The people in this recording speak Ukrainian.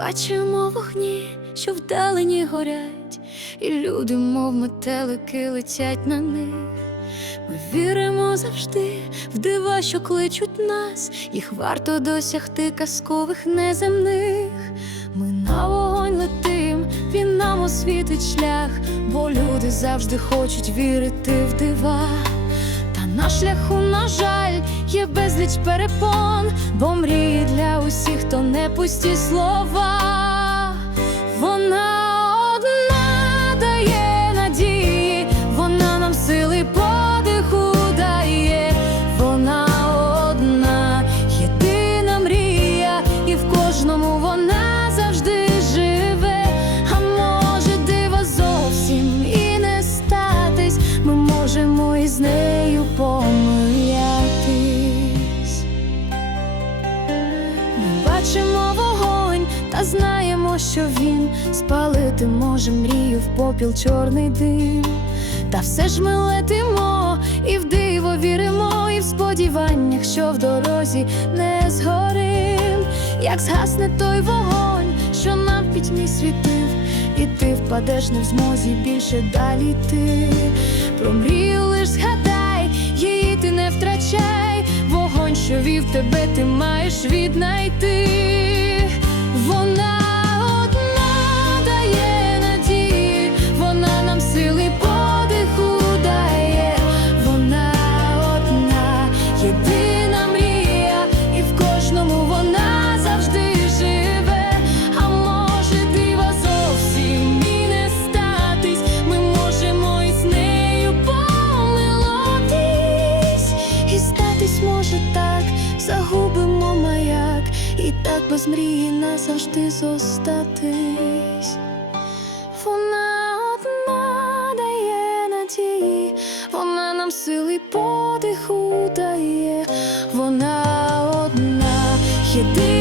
бачимо вогні, що вдалені горять, і люди, мов метелики, летять на них. Ми віримо завжди в дива, що кличуть нас, їх варто досягти казкових неземних. Ми на вогонь летим, він нам освітить шлях, бо люди завжди хочуть вірити в дива. На шляху, на жаль, є безліч перепон, бо мрії для усіх, то не пусті слова. Бачимо вогонь та знаємо, що він спалити може мрію в попіл чорний дим. Та все ж ми летимо і в диво віримо, і в сподіваннях, що в дорозі не згорим, як згасне той вогонь, що нам пітьмі світив, і ти впадеш не в змозі більше далі йти. Вів тебе, ти маєш віднайти. загубимо маяк, і так без мрії назавжди зостатись. Вона одна дає надії, вона нам сили подиху дає, вона одна єдина.